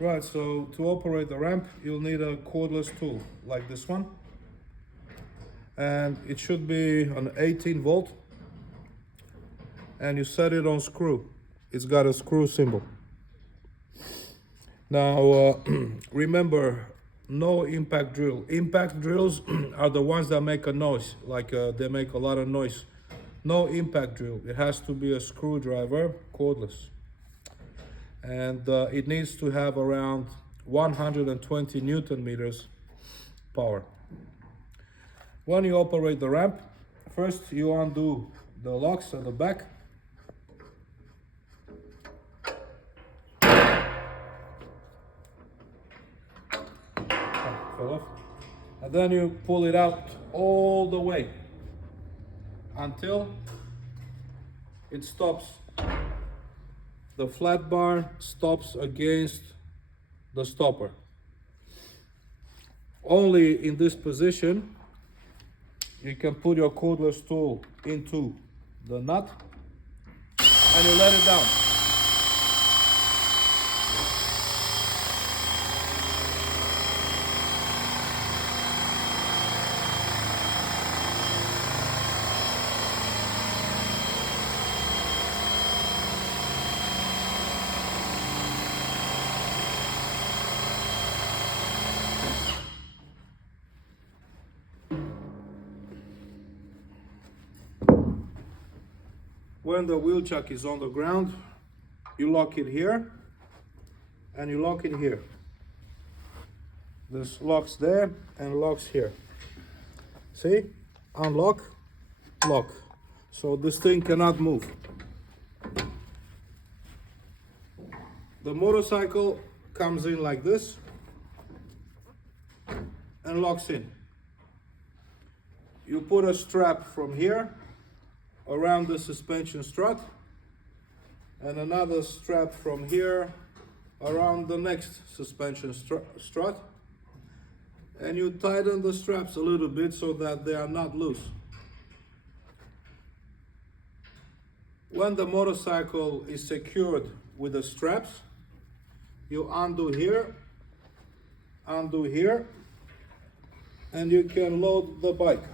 Right, so to operate the ramp, you'll need a cordless tool like this one. And it should be an 18 volt. And you set it on screw. It's got a screw symbol. Now, remember, no impact drill. Impact drills are the ones that make a noise, like they make a lot of noise. No impact drill. It has to be a screwdriver, cordless. And it needs to have around 120 Newton meters power. When you operate the ramp, first you undo the locks at the back. Fell off. And then you pull it out all the way until it stops. The flat bar stops against the stopper. Only in this position you can put your cordless tool into the nut and you let it down. When the wheel chuck is on the ground, you lock it here and you lock it here. This locks there and locks here. See? Unlock, lock. So this thing cannot move. The motorcycle comes in like this and locks in. You put a strap from here around the suspension strut and another strap from here around the next suspension strut, and you tighten the straps a little bit so that they are not loose. When the motorcycle is secured with the straps, you undo here, and you can load the bike.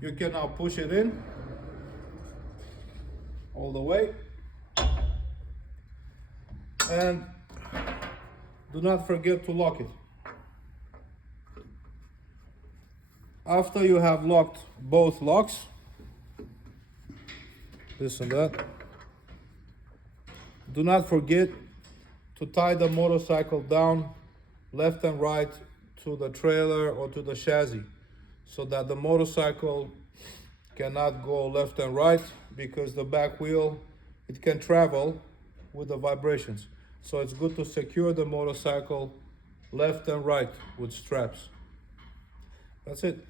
You can now push it in all the way, and do not forget to lock it. After you have locked both locks, this and that, do not forget to tie the motorcycle down left and right to the trailer or to the chassis, so that the motorcycle cannot go left and right, because the back wheel, it can travel with the vibrations. So it's good to secure the motorcycle left and right with straps. That's it.